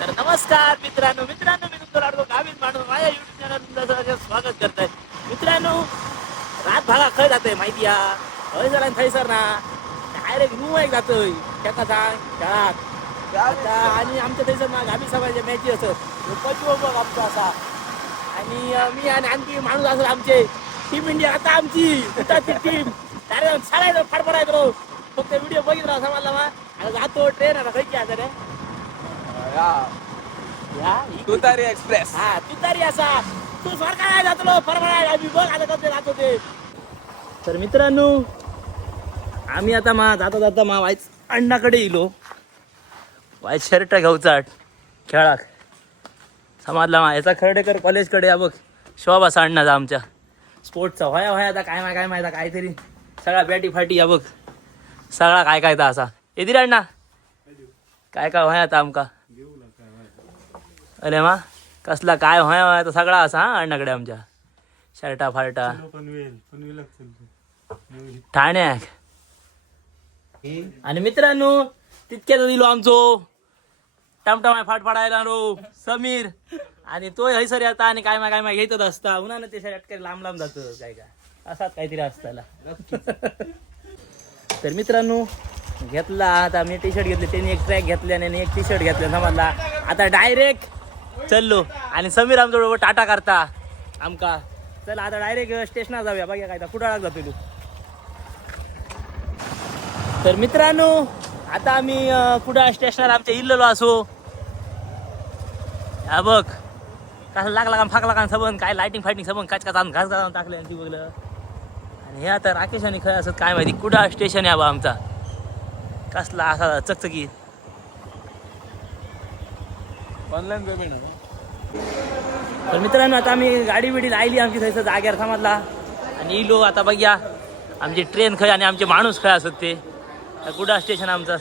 तर नमस्कार मित्रांनो मित्रांनो मी तुमचा लाडको गावीत माणूस. माझ्या युट्यूब चॅनल तुमचं सगळं स्वागत करताय. मित्रांनो रात भागा खय जातोय माहिती या खय झाला थंयसर ना. डायरेक्ट मुंबईक जातोय. त्याका सांग खेळात आणि आमच्या थंयसर ना गावी सगळ्याच्या मॅची असत पचव बघ आमचा असा. आणि मी आणि आणखी माणूस असत आमचे. टीम इंडिया आता आमची. ती टीम डायरेक्ट सगळ्या फडफडायचो फक्त व्हिडिओ बघितला राहा समजला मा जातो ट्रेन आता खय की आता रे तुतारी एक्सप्रेस. हा तू तरी असा. तू सरकार जातलो परवाना आम्ही बघ आता कसं जात होते तर मित्रांनो आम्ही आता मा जाता जाता मा वाईच अण्णाकडे येलो वाईट शर्ट घेऊचा खेळाक. समाजला मा याचा खर्डेकर कॉलेजकडे या बघ. शॉप असा अण्णाचा आमच्या. स्पोर्टचा. व्हाया व्हाया आता काय मा काय माहिती काहीतरी. सगळा बॅटी फाटी या बघ. सगळा काय काय असा. येते रे अण्णा? काय काय व्हाया आता आमका? अरे मा कसला काय होय तो सगळा असा हा अण्णाकडे आमच्या. शर्टा फार्टा. ठाण्याक आणि मित्रांनो तितक्याच दिलो आमचो टमटमाय फाट फाडायला रो समीर. आणि तो हयसर येता आणि काय मा काय मा घेतच असता. उन्हानं ते शर्ट लांब लांब जात काय काय असाच काहीतरी असताला. तर मित्रांनो घेतला आता मी टी शर्ट घेतले त्यांनी एक ट्रॅक घेतल्याने आणि एक टी शर्ट घेतलं समजला. आता डायरेक्ट चललो. आणि समीर आमच्या बरोबर टाटा करता. आमका. चल आता डायरेक्ट स्टेशनार जाऊया. बघा काय कुडाळात जातो तू तर मित्रांनो आता आम्ही कुडाळ स्टेशनवर आमच्या इल्लेलो असो. हा बघ. कसं लागला का फाकला का सबन? काय लायटिंग फायटिंग सबन? काच काच घास घालून टाकले आणि ती बघलं. आणि हे आता राकेश आणि खरं असत. काय माहिती कुडाळ स्टेशन आहे बा आमचा? कसला असा चकचकीत. ऑनलाईन पेमेंट तर मित्रांनो आता आम्ही गाडी बिडी लायली आमची थंयसर जाग्यार थांबतला आणि इलो आता बघया. आमची ट्रेन खंय आणि आमचे माणूस खंय असत ते. कुडा स्टेशन आमचं?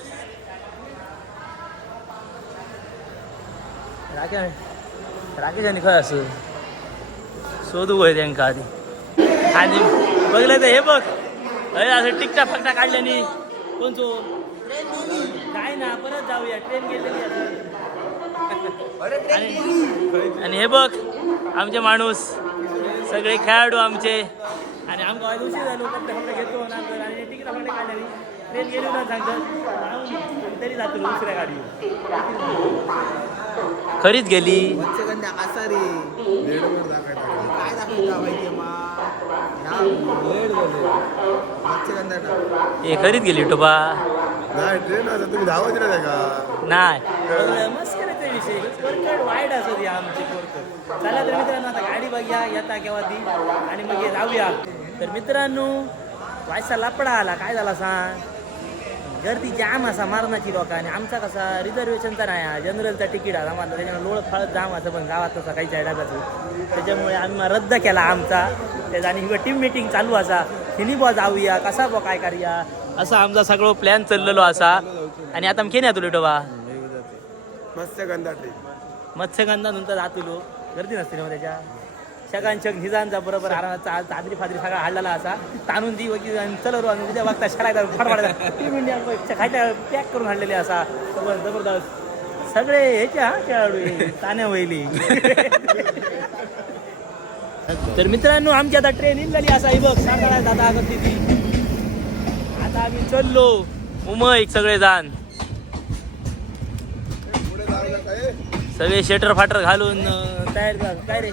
राकेश राकेश आणि खंय असं? शोधू होय त्यांका आधी. आणि बघलं तर हे बघ. अरे असं टिकटा फकटा काढल्याने. कोणतो काय ना परत जाऊया. ट्रेन गेलेली आणि आणि हे बघ आमचे माणूस सगळे खेळाडू आमचे. आणि आमका आज उशीर झालो घेतो आणि तिकीट काढले ट्रेन गेली ना सांगतात. तरी जातो दुसऱ्या गाडी खरीच गेली. मत्स्यगंधा कासारी काय दाखवता माहिती हे खरीच गेली टोपा. नाही ट्रेन तुम्ही धावत नाही का? नाही. मस्त वाईट असत या आमची कोरकड चला तर मित्रांनो आता गाडी बघूया येता केव्हा ती आणि मग हे जाऊया. तर मित्रांनो वायसा लपडा आला. काय झाला सांग? गर्दी जाम असा मारणाची लोक आणि आमचा कसा रिझर्वेशनचा नाही हा. जनरलचा तिकीट आला. आम्हाला त्याच्यामुळे लोळ फळत जाम असं पण गावात तसा काही चायडाचं त्याच्यामुळे आम्ही मग रद्द केला आमचा. त्याचा आणि हिवा टीम मिटिंग चालू असा. हिनी बुवा जाऊया. कसा बुवा काय करूया? असा आमचा सगळं प्लॅन चाललेलो असा. आणि आता केन्या तुला डोबा मस्त ट्रेन मत्स्यगंधा नंतर लोक. गर्दी नसते ना मग त्याच्या? शकांचक हिजांचा बरोबर आरामात चादरी फादरी सगळा हाडलेला असा. ताणून दी वगैरे आणि चलो आणि उद्या बघता शाळा फडफडायचा टीम म्हणजे इंडिया खायच्या पॅक करून हाडलेले असा. जबरदस्त. सगळे ह्याच्या हा खेळाडू. हे, ताण्या वहिली. तर मित्रांनो आमची आता ट्रेन इल्लेली असा. ही बघ सातारा दादा करते ती आता आम्ही चललो. उमय सगळे जाण सगळे शेटर फाटर घालून अं, तयार कर काय रे?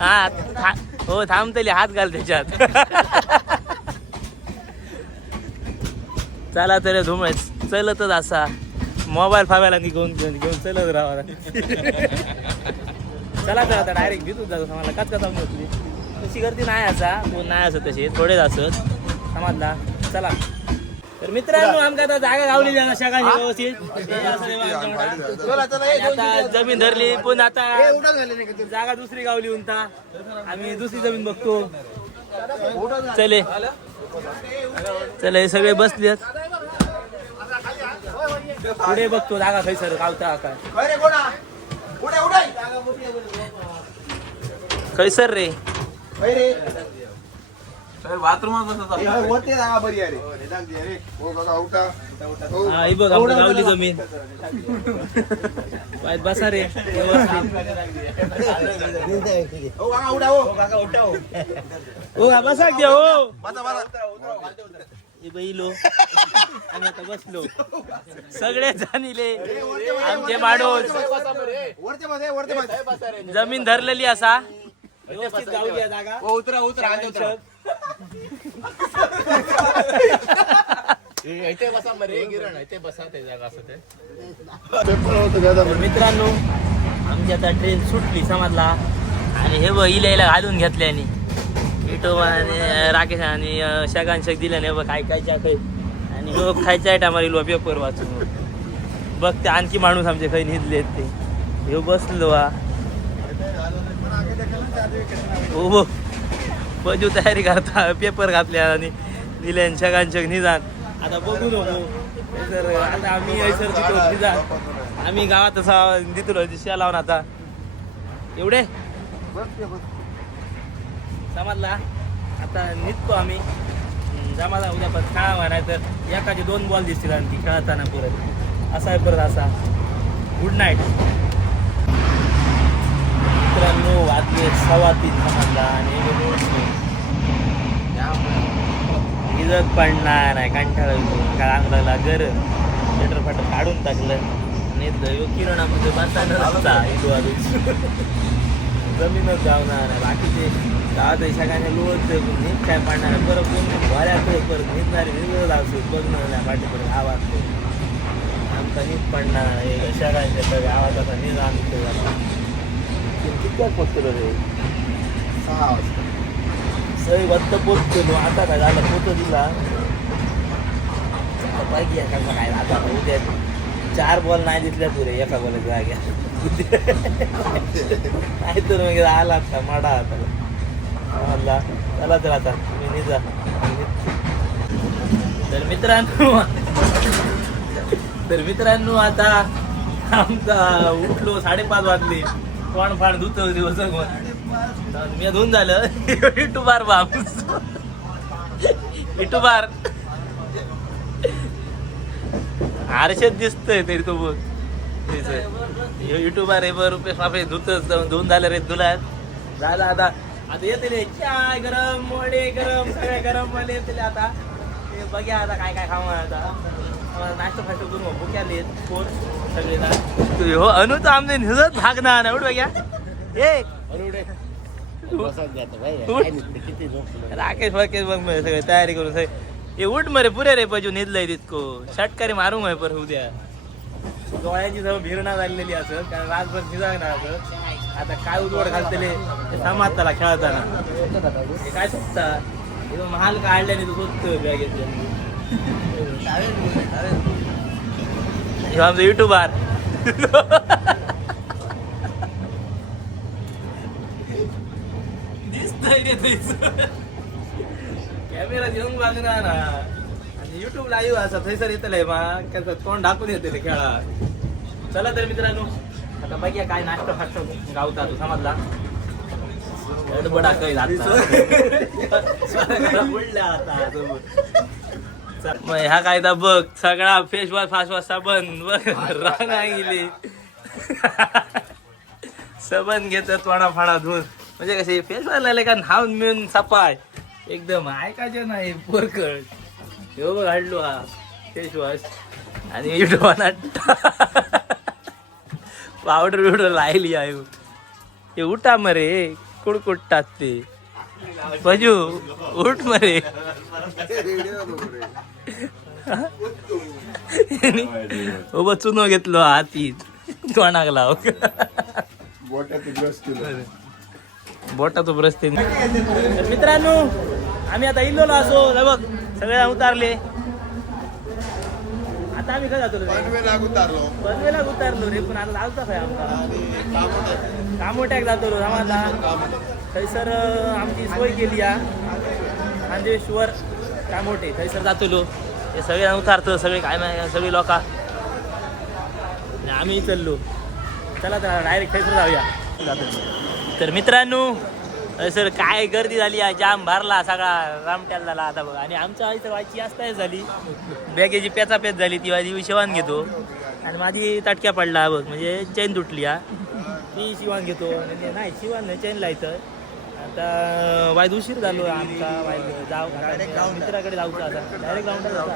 हा था- हो थांबतले हात घाल त्याच्यात. चला तर धुमळ चलतच असा. मोबाईल फाबायला घेऊन घेऊन घेऊन चलत राहा. चला तर आता डायरेक्ट भेटून जातो समाजला. काच का थांबलो तशी गर्दी नाही असा. कोण नाही असत तसे थोडेच असत समाजला? चला. तर मित्रांनो आमका आता जागा गावली जागा शाखा व्यवस्थित. आता जमीन धरली पण आता जागा दुसरी गावली उंता आम्ही दुसरी जमीन बघतो. चले. चले हे सगळे बसलेत. पुढे बघतो जागा खैसर गावता काय खैसर रे. होते जागा बरी अरे हो काका उठा. हो. हा, ही बघ आमची गावली जमीन. पायत बसा रे. व्यवस्थित. हो काका उठा हो. काका उठा हो. बसा हो. बसा बसा. हे बैलो आम्ही आता बसलो. सगळे जाणीले आमचे माणूस वरते मध्ये वरते मध्ये जमीन धरलेली असा. व्यवस्थित गावली आहे जागा. उतरा उतरा उतरा. इथे बसा मरे गिरण इथे बसा ते जागा असं ते. तर मित्रांनो आमची आता ट्रेन सुटली समजला. आणि हे बघ इला घालून घेतल्याने इटो आणि राकेश आणि शगान शक दिल्याने बघ काय काय काय आणि हो खायच्या टायमाला इलो पेपर वाचून. बघ ते आणखी माणूस आमचे खाई निधले ते. ह्यो बसलो हा हो हो. बजू तयारी करता पेपर घातल्या आणि दिले शगान शक निजान. आता बघू नको तर आता आम्ही हैसर तिथं निजान. आम्ही गावात असा दितलो दिशा लावून आता. एवढे? समजला आता निघतो आम्ही. जमाला उद्या पण खेळा म्हणाय तर एकाचे दोन बॉल दिसतील आणि ती खेळताना परत. असा आहे परत असा. गुड नाईट मित्रांनो वाजले सव्वा तीन समजला आणि इजत पडणार नाही कंटाळा येतो. कांगडाला गरम लेटर फाटर काढून टाकलं. आणि दैव किरणामध्ये बसायला नसता इथं वाजून जमीनच जावणार आहे. बाकीचे दहा दशकाने लोळत नीट काय पाडणार आहे? परत कोण भऱ्याकडे परत निघणारे निघत असतो बघणार नाही पाठीपर्यंत आवाज आमचा नीट पडणार आहे. सगळ्यांच्या सगळ्या आवाजाचा नीट आणतो किती पोचतो रे? सहा वाजता. सही वत्त पोचतो आता काय झालं? पोतो दिला पाहिजे एखादा काय आता उद्या चार बॉल नाही दिसल्या तुरे. एका बॉल जाग्या नाही तर मग आला आता माडा आता. म्हणला चला तर आता. तुम्ही निजा तर मित्रांनो तर मित्रांनो आता आमचा उठलो साडेपाच वाजले. कोण फाण धुत दिवस मी धुवून झालं. इटुबार बाप. इटुबार आरशात दिसतोय तरी तो बघ. युट्यूबार आहे बरं रुपये बापे धुत धुवून झालं रे तुला. झालं आता आता येते रे. चाय गरम वडे गरम सगळ्या गरम वाले येते आता. ते बघ्या आता काय काय खावा आता. नाश्ता फास्ट करून भूक आले कोण सगळे जण. हो अनु तर आमचे निजत भागणार ना उठ बघ्या ए. राकेश वाकेश बघ मग सगळे तयारी करून सगळे. हे उठ मरे पुरे रे पाहिजे निधलंय तितको. षटकारी मारू मग पर उद्या. डोळ्याची सगळं भिरणा झालेली असं कारण रातभर निजागणार असं. आता काय उदवड घालतले ते समाजताला खेळताना. काय सुटता? तो महाल काढल्याने तो सुटतो बॅगेतल्या हे आमचं युट्यूबर. कॅमेरा घेऊन बघणार. ना आणि युट्यूब लाईव्ह असा थंयसर येतलंय मा कसं तोंड ढाकून येते खेळा चला तर मित्रांनो आता बघूया काय नाश्ता फास्ट गावता तू समजला. गडबडा काही बुडल्या आता मग ह्या कायदा बघ. सगळा फेस वॉश फास वॉश सबन बघ. गेली. सबन घेतात तोडा फाडा धुवून म्हणजे कसे फेस वॉश लागले का न्हावून मिळून सपाय एकदम ऐकायचं नाही पोरकळ ह्यो बघ हाडलो हा. फेस वॉश आणि पावडर बिवडर लायली आहे. हे उठा मरे. कुडकुडतात ते बजू उठ मरे. उभं चुनो घेतलो हातीत कोणाक लाव ब्रश केलं. बोटा तो रस्ते. मित्रांनो आम्ही आता इल्लोलो असो. हे बघ सगळे उतारले. आता आम्ही काय जातो रे? पनवे लागून तारलो पनवेला उतारलो रे पण आता जाऊचा काय आमचा? कामोट्याक जातो रे समाजला थंयसर आमची सोय केली हा काय मोठे थंयसर जातलो. हे सगळे उतारतो सगळे काय नाही सगळी लोक. आम्ही चललो. चला तर डायरेक्ट थंयसर जाऊया. तर मित्रांनो सर काय गर्दी झाली जाम भरला सगळा. रामट्याला झाला आता बघ. आणि आमच्या इथं व्हायची असता झाली. बॅगेची पेचापेच झाली ती माझी शिवान घेतो. आणि माझी तटक्या पडला बघ म्हणजे चैन तुटली हा. ती शिवान घेतो. म्हणजे नाही शिवान नाही चैन लायचं आता वाईद उशीर झालो आमचा वाईद जाऊ मित्राकडे जाऊचं आता. डायरेक्ट ग्राउंडर जाऊ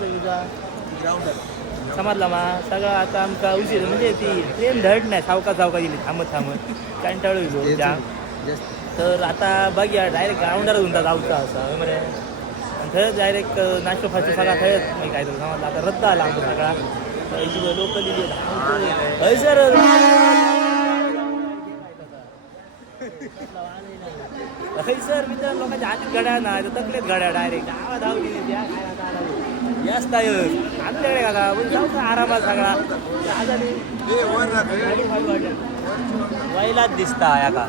तुझा. समजला मा? सगळं आता आमका उशीर. म्हणजे ती ट्रेन धड नाही. सावका सावका गेली थांबत थांबत. कंटाळू गेलो जाम तर आता बघूया डायरेक्ट ग्राउंडर होऊन जाऊचा असं. म्हणजे आणि थंय डायरेक्ट नाश्तो फाशो सगळा थंयच मी काय तर समजला. आता रद्द आला आमचा सगळा. लोकल हय सर हय सर मित्र लोकांच्या हातीत घड्या ना तकलेत घड्या डायरेक्ट गावात धाव गेली त्या आमच्याकडे बोल जाऊ का आरामात सगळा. वैलाच दिसता या का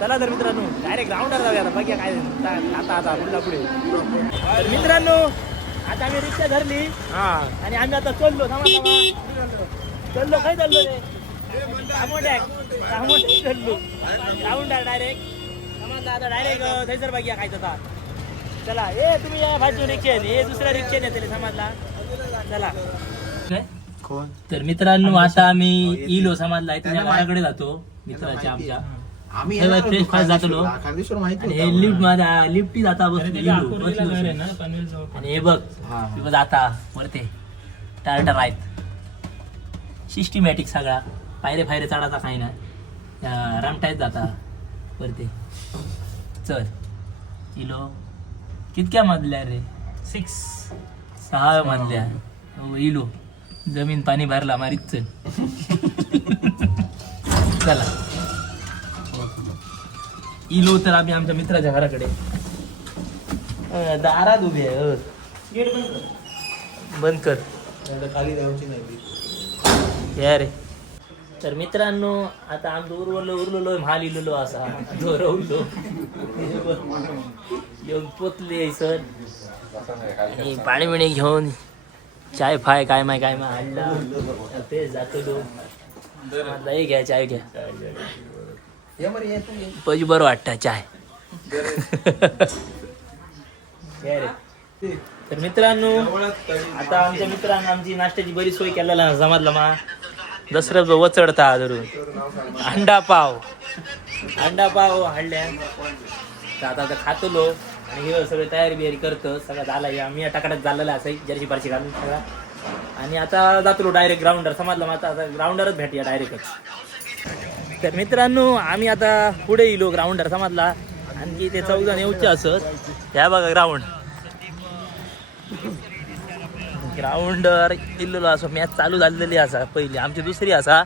चला तर मित्रांनो डायरेक्ट ग्राउंडर जाऊया आता. बघूया काय आता आता पुढला पुढे. तर मित्रांनो आता आम्ही रिक्षा धरली. आणि आम्ही आता चललो. चललो. काय चाललो रे? डायरेक्ट समजला आता डायरेक्ट थंयसर आता चला ए तुम्ही या भाजी रिक्षेने हे दुसऱ्या रिक्षेने येतले समजला. चला. तर मित्रांनो आता आम्ही इलो समाजला आहे तुझ्या घराकडे जातो मित्राच्या आमच्या. आम्ही हे बघ, येणार fresh होतो fast जातो लो. खानदेश्वर- खानदेश्वर माहिती आणि होतं हे लिफ्ट लिफ्टी जाता बसलो आणि हे बघ हा. हे. बघ जाता वरते. टार्टर आहेत सिस्टमॅटिक सगळा. पायरे फायरे चढायचा काही नाही. रामटायत जाता वरते. चल. इलो. कितक्या मधल्या रे? सिक्स सहा मधल्या. हो, इलो. जमीन पाणी भरला मारीत चल. चला. इलो तर आम्ही आमच्या मित्राच्या घराकडे. दारात उभे आहे. गेट बंद कर. बंद कर. नाहीतर खाली द्यायची नाही. या रे. तर मित्रांनो आता आमचं उरवलं उरलेलो म्हाल इलेलो असा. जोरवलो येऊन पोचले सर. आणि पाणी बिणी घेऊन चाय फाय काय माय काय माय. आणला ते जातो लो म्हटलं, घ्या चाय घ्या. पज बरं वाटतं चाय. रे. तर मित्रांनो आता आमच्या मित्रांनो आमची नाश्त्याची बरी सोय केलेला जमातला मा. दसऱ्या वचडता धरून अंडा पाव. अंडा पाव हाडल्या. तर आता आता खातलो. आणि हे सगळे तयारी बियारी करतं. सगळं झालं या मी टाकड्यात झालेलं असं. जर्सी पारशी घालून सगळा. आणि आता जातो डायरेक्ट ग्राउंडर समजलं मग आता आता ग्राउंडरच भेटूया डायरेक्टच तर मित्रांनो आम्ही आता पुढे येलो ग्राउंडर समजला? आणखी ते चौजण येऊचे असत. ह्या बघा ग्राउंड ग्राउंडर इल्लो असो मॅच चालू झालेली असा पहिली. आमची दुसरी असा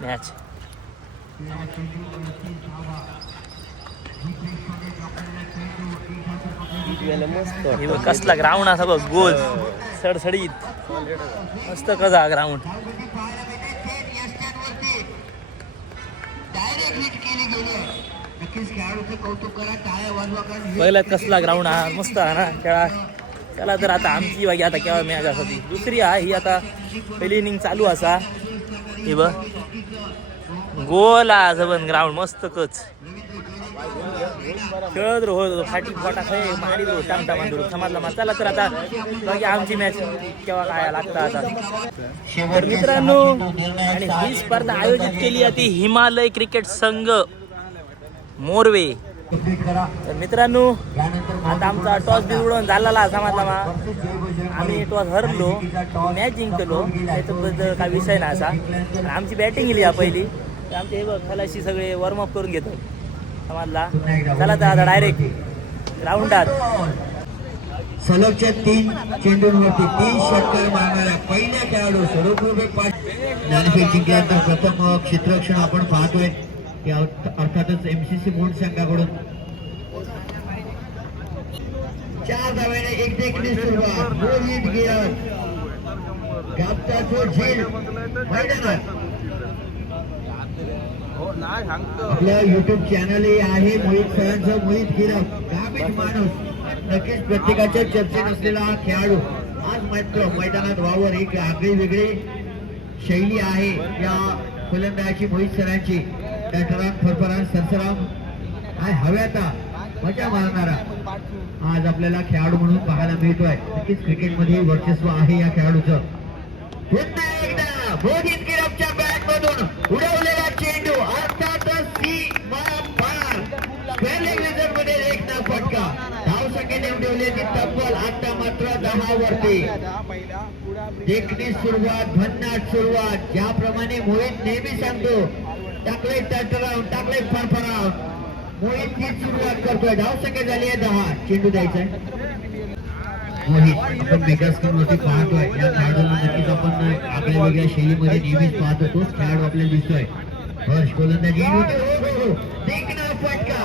मॅच कसला ग्राउंड असा बघ गोल. सडसडीत. मस्त कसा ग्राउंड पहिला कसला ग्राउंड हा मस्त हा ना खेळा. चला तर आता आमची वागी आता केव्हा मॅच असा ती दुसरी हा ही आता पहिली इनिंग चालू असा. हे बघ. गोल हा असं ग्राउंड मस्त कच खेळत रो फाटी फोटा खय मारी रो टामटा समाजला मा चला तर आता बाकी आमची मॅच केव्हा काय लागतं आता. तर मित्रांनो आणि ही स्पर्धा आयोजित केली आहे ती हिमालय क्रिकेट संघ मोरवे. तर मित्रांनो आता आमचा टॉस बिघडून झालेला समाजला. आम्ही टॉस हरलो मॅच जिंकलो त्याच्याबद्दल काय विषय नाही असा. आमची बॅटिंग गेली. या पहिली. तर आमचे हे बघ खलाशी सगळे वॉर्मअप करून घेतो समाजला. चला तर आता डायरेक्ट ग्राउंडात सलगच्या तीन चेंडूंवरती तीन षटकार मारणाऱ्या पहिल्या खेळाडू स्वरूप रुपये पाच ज्ञानपीठ जिंकल्यानंतर प्रथम क्षेत्ररक्षण आपण पाहतोय. की एम अर्थातच एमसीसी मोड संघाकडून. चार धाव्याने एक देखील सुरुवात. मोहित गियर कापता तो झेल. मैदानात. आपल्या युट्यूब चॅनल आहे मोहित सरांचं. मोहित गिरक ग्रामीण माणूस. नक्कीच प्रत्येकाच्या चर्चेत असलेला हा खेळाडू. आज मात्र मैदानात वावर एक आगळी वेगळी शैली आहे या फलंदाजी मोहित सरांची. टटराम फरफरान सरसराम काय हव्याता मजा मारणारा. आज आपल्याला खेळाडू म्हणून पाहायला मिळतोय. नक्कीच क्रिकेटमध्ये वर्चस्व आहे या खेळाडूचं. पुन्हा एकदा बॅट मधून उडवलेला चेंडू. अर्थातच सीमा पारमध्ये एकदा फटका. धाव संख्येने उडवले तब्बल आता मात्र दहा वरती. देखणी सुरुवात भन्नाट सुरुवात. ज्याप्रमाणे मोहित नेहमी सांगतो टाकले टटराव टाकले फरफराव. मोहित हीच सुरुवात करतोय. धाव संख्या झाली आहे दहा. चेंडू द्यायचा मोहित आपण मेगा स्क्रीन वरती पाहतोय. या नक्कीच आपण आपल्या वेगळ्या शैलीमध्ये नेहमीच पाहतो तोच खेळाडू आपल्याला दिसतोय. हर्ष गोलंदाजी. होते हो हो हो. देखना फटका.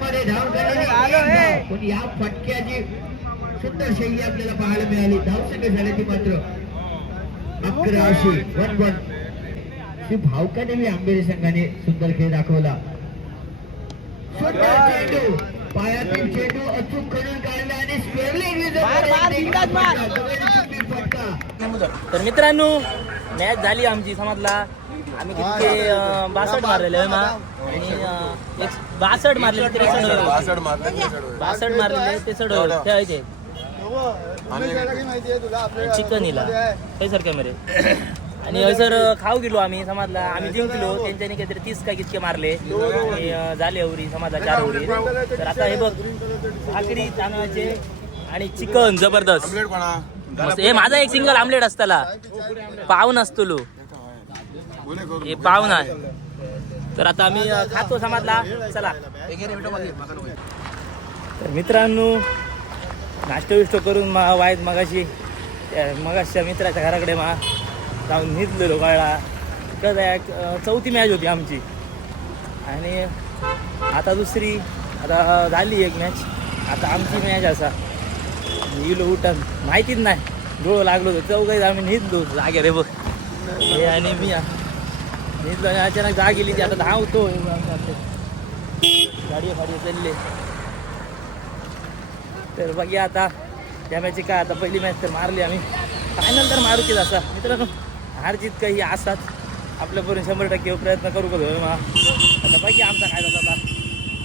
मध्ये धाव झालेली एक धाव. पण या फटक्याची सुंदर शैली आपल्याला पाहायला मिळाली. धाव संख्या झाली ती मात्र. अकरा अशी वन वन. श्री भावका देवी आंबेरी संघाने सुंदर खेळ दाखवला. सुंदर चेंडू पायातील चेंडू अचूक खणून काढला आणि तर मित्रांनो मॅच झाली आमची समजला. आम्ही किती बासष्ट मारलेले आहे मा आणि बासष्ट मारलेले त्रेसष्ट बासष्ट मारले त्रेसष्ट. बासष्ट मारलेले चिकन इला काही सर कॅमेरे. आणि हयसर खाऊ गेलो आम्ही समाजला. आम्ही जिंकलो त्यांच्यानी काहीतरी तीस काय कितके मारले. आणि झाले उरी समाजला चार उरी तर आता हे बघ भाकरी तांदळाचे आणि चिकन जबरदस्त. हे माझा एक सिंगल आमलेट असताला. गुन्हे करू हे पाव नाही तर आता आम्ही खातो समाजला. चला. तर मित्रांनो नाश्ता विष्ट करून मा वाईट मगाशी त्या मगाशच्या मित्राच्या घराकडे मा जाऊन निघलेलो कळला कसं आहे, चौथी मॅच होती आमची. आणि आता दुसरी आता झाली एक मॅच आता आमची मॅच असा. गेलो उठन. माहितीच नाही. डोळं लागलो होतं. चौघाईत आम्ही निघलो जागे रे बघ हे आणि मी आ- निघलो आणि अचानक जाग गेली ती. आता धावतो गाडी फाडी चालले. तर बघूया आता. त्या मॅचची काय आता पहिली मॅच तर मारली आम्ही. फायनल तर मारू की असा मित्रांनो हार जीत काही असतात. आपल्यापर्यंत शंभर टक्के प्रयत्न करू का धोरण आता बघूया आमचा काय झाला आता.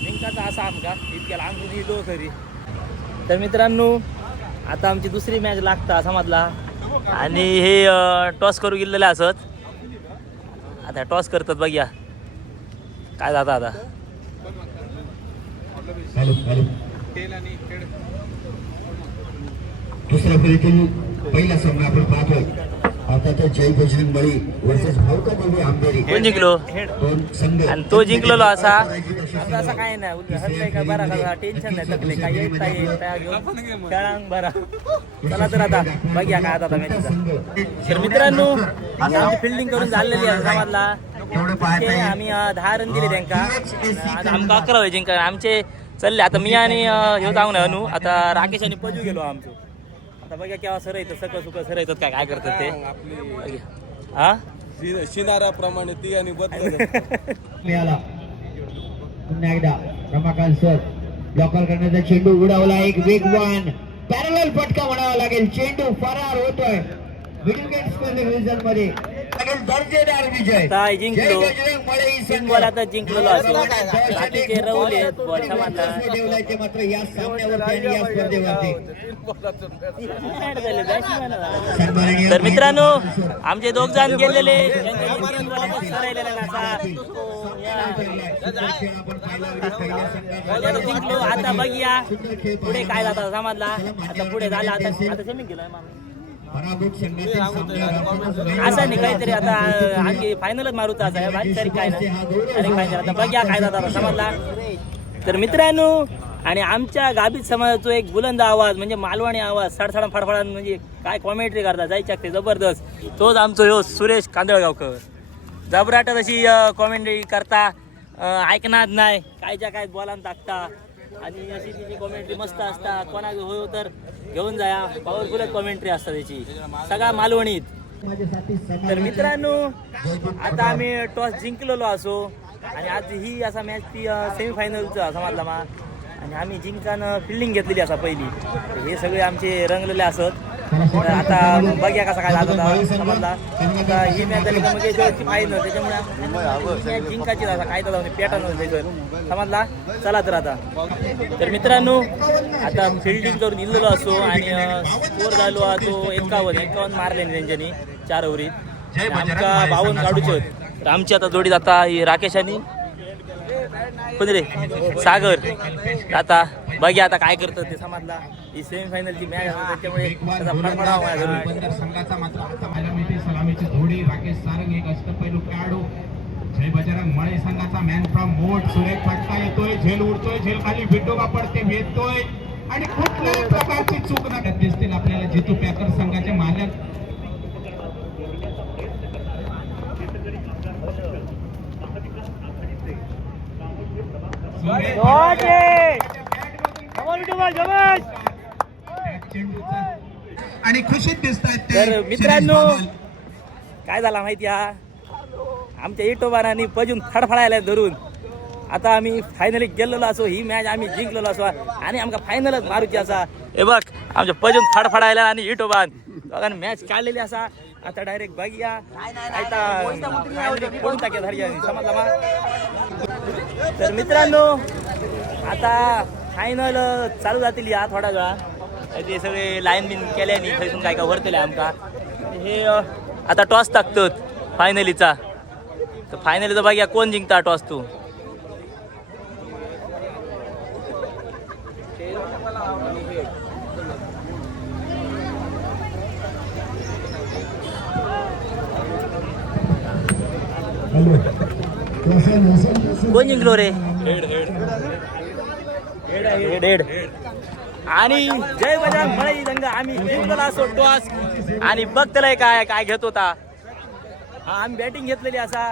निंकाचा असा आमका. इतक्या लांबून येलो तरी तर मित्रांनो आता आमची दुसरी मॅच लागता समजला आणि हे टॉस करू गेलेले असत. आता टॉस करतात बघूया. काय जाता आता? Hello hello. दुसऱ्या फेरीतील पहिला सामना आपण पाहतोय. आता तर जय बजरंग बळी वर्सेस भाऊका देवी आंबेरी. कोण जिंकलो? दोन संघ. आणि तो जिंकलेलो असा? आता असं काय नाही. उलट हरलंय का? बरा का टेन्शन नाही. तकले काय येत नाही येत काय घेऊन खेळांग बरा. चला तर आता बघूया काय आता मॅचचा तर मित्रांनो आता आमची फिल्डिंग करून झालेली आहे पाहताय आम्ही दहा रन दिले त्यांका. आता आमका अकरा होय जिंका. आमचे चालले. आता मी आणि ह्यो जाऊन अनु. आता राकेश आणि पजू गेलो आमचं आता बघा केव्हा सर येतं सकं सुकं सर येतात काय काय करतात ते. हा शिनाराप्रमाणे ती आणि बदल मिळाला. पुन्हा एकदा रमाकांत सर ब्लॉकर करण्याचा चेंडू उडवला एक वेगवान पॅरल फटका म्हणावा लागेल. चेंडू फरार होतोय. मिडल गेट रिझल्टमध्ये. लागेल दर्जेदार विजय. आता जिंकलो. बॉल आता जिंकलेलो असो. बाकीचे रवले तर मित्रांनो आमचे दोघ जण गेलेले. जिंकलो. आता बघूया. पुढे काय जातात समाजला? आता पुढे झालं. आता आता सेमी गेलोय मामा. असं नाही काहीतरी आता आणखी फायनलच मारूचा असा बारीक तारीख काय नाही. फायनल आता बघ्या काय जातात समजला. तर मित्रांनो आणि आमच्या गाभीत समाजाचा एक बुलंद आवाज म्हणजे मालवणी आवाज सडसडा फडफडा म्हणजे काय कॉमेंट्री करता जायच्या ते जबरदस्त. तोच आमचो ह्यो सुरेश कांदळगावकर. जबराट अशी कॉमेंट्री करता. ऐकणार नाही. कायच्या काय बोलान टाकता. आणि अशी तिची कॉमेंट्री मस्त असता कोणाक होय तर घेऊन जाया. पॉवरफुलच कॉमेंट्री असता त्याची सगळा मालवणीत. तर मित्रांनो आता आम्ही टॉस जिंकलेलो असो. आणि आज ही असा मॅच ती सेमीफायनलचा मानला मा. आणि आम्ही जिंकानं फिल्डिंग घेतलेली असा पहिली. हे सगळे आमचे रंगलेले असत. आता बघूया कसा काय जात होता समजला. आता ही मॅच झाली का याच्यावरची फायनल त्याच्यामुळे जिंकायची आता काय तर जाऊन पेटा नव्हतं त्याच्यावर समजला? चला तर आता. तर मित्रांनो आता फिल्डिंग करून इल्लेलो असो आणि स्कोर झालो तो एकावन्न एकावन्न मारले त्यांच्यानी चार ओव्हरीत आमका बावन्न काढूचे होते. आमची आता जोडीत आता ही राकेश आणि कोण रे? सागर. आता बघ्या आता काय करतं ते समजला. ही सेमीफायनलची मॅच आहे त्याच्यामुळे त्याचा. बंदर संघाचा मात्र आता पाहायला मिळते सलामीची धोडी राकेश सारंग एक अष्टपैलू खेळाडू. जय बजरंग मळे संघाचा मॅन फ्रॉम मोठ सुरेख फटका येतोय झेल उडतोय झेल खाली विटोबा पडते भेटतोय आणि कुठल्याही प्रकारची चूक न दिसतील आपल्याला जितू पॅकर संघाचे मालक. सुरेख आणि खुशीत दिसत आहेत तर मित्रांनो काय झाला माहिती हा? आमच्या इटोबारांनी पजून फडफडायला धरून. आता आम्ही फायनली गेलेलो असो ही मॅच आम्ही जिंकलेलो असो आणि आमका फायनलच मारूची असा. हे बघ आमच्या पजून फडफडायला आणि इटोबान. दोघांनी मॅच काढलेली असा. आता डायरेक्ट बघूया. तर मित्रांनो आता फायनल चालू जातील या थोडा वेळा. ते सगळे लाईन बिन केल्यानी थंयसून काय काय वरतले आमका हे आता टॉस टाकतात फायनलीचा तर फायनलीचा बघूया कोण जिंकता टॉस तू. कोण जिंकलो रे? Head head. आणि जय बजरंग मळई संघ आम्ही जिंकलो असो टॉस. आणि बघ त्याला काय काय घेत होता. हा आम्ही बॅटिंग घेतलेली असा.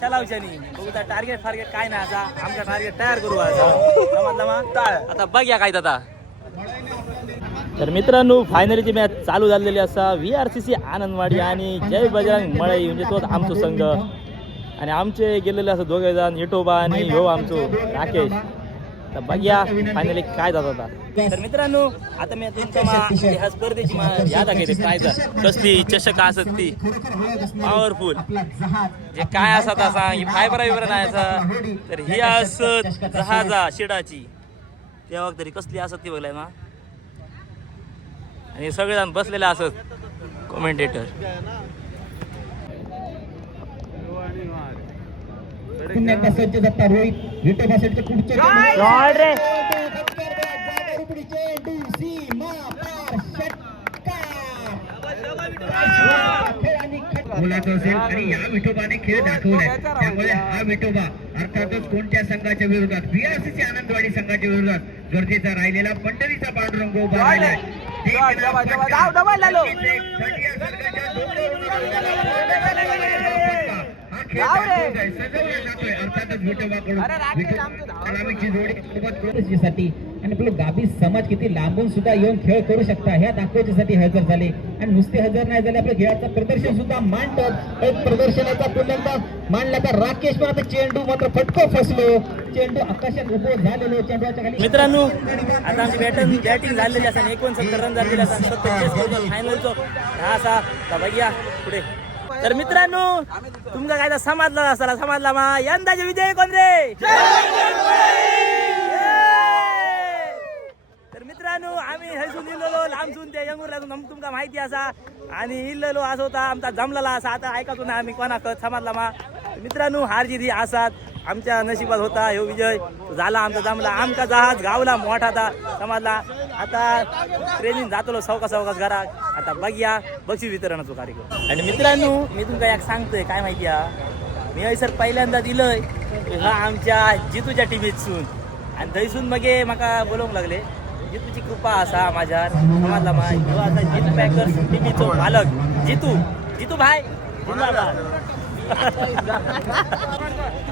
शलावच्यानी. बघू टार्गेट फार्गेट काय नाही असा. आमचा टार्गेट तयार करू असा. आता काय आता तर मित्रांनो फायनलीची मॅच चालू झालेली असा. V R C C Anandwadi आणि जय बजरंग मळई म्हणजे तोच आमचो संघ. आणि आमचे गेलेले असं दोघे जण इटोबा आणि हो आमचो राकेश. तर बघूया फायनली काय जात होता. तर मित्रांनो आता मी तुमचा मा- ह्या स्पर्धेची याद घेते काय कसली चषक असत ती. पॉवरफुल जे काय असत असा ही फायबर बिबर नाही असा. तर ही असत जहाजा शिडाची. तेव्हा तरी कसली असत ती बघलाय मा. आणि सगळेजण बसलेले असत. कमेंटेटर एकदा सज्ज रोहित. विठोबा शेटचे पुढचे बोलायचं असेल आणि या विठोबाने खेळ दाखवलाय. त्यामुळे हा विठोबा अर्थातच कोणत्या संघाच्या विरोधात? बीआरसीसी आनंदवाडी संघाच्या विरोधात गरजेचा राहिलेला पंढरीचा पांडुरंग उभा राहिलाय. संघाच्या जोडी आणि आपलं गाबी समाज किती लांबून सुद्धा येऊन खेळ करू शकता. ह्या दाखवायच्यासाठी हजर झाले. आणि नुसते हजर नाही झाले आपल्या खेळाचं प्रदर्शन सुद्धा मांडतात. एक प्रदर्शनाचा पुन्हा मांडला तर राकेश पण आता चेंडू मात्र फटको फसलो. चेंडू आकाशात उभं झालेलो. चेंडूच्या खाली मित्रांनो आता आमची बॅटिंग बॅटिंग झालेली असा एकोणसत्तर रन झालेले असा सत्तर फायनलचो हा असा पुढे. तर मित्रांनो तुमका काय तर समजला असाला समजला मा यंदाचे विजय कोण रे? तर मित्रांनो आम्ही हयसून इल्लो लांबसून ते यंगूर तुमका माहिती असा. आणि इल्लो असं होता आमचा जमलेला असा. आता ऐकतो ना आम्ही कोणाक समजला मा. मित्रांनो हार दी असतात आमच्या नशिबात होता ह्यो विजय. झाला आमचा जमला आमचा जहाज गावला मोठा आता समजला. आता ट्रेनिंग जातलो सावकाश सवकास घरा आता बघया बक्षीस वितरणाचा कार्यक्रम. आणि मित्रांनो मी तुमका एक सांगतोय काय माहिती आहे मी सर पहिल्यांदा दिलंय हा आमच्या जितूच्या टीमीतसून आणि थंयसून मगे म्हाका बोलोवंक लागले जितूची कृपा असा माझ्यावर समाजला मा आता जितू पॅकर्स टीमीचो मालक. जितू जितू भाई जिंदाबाद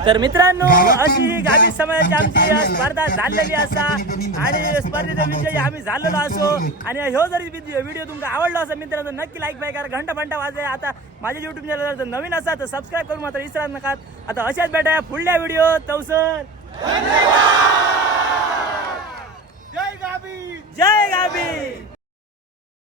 तर मित्रांनो अशी ही गावी समाजाची आमची स्पर्धा झालेली असा आणि स्पर्धेचा विजयी आम्ही झालेलो असो. आणि ह्यो जरी व्हिडिओ तुमका आवडला असेल मित्रांनो नक्की लाईक बाय करा घंटा घंटा वाजले आता माझ्या युट्यूब चॅनल जर नवीन असा तर सबस्क्राईब करून मात्र विसरा नका. आता अशाच भेटा पुढल्या व्हिडिओ तवसर. जय गावी जय गावी!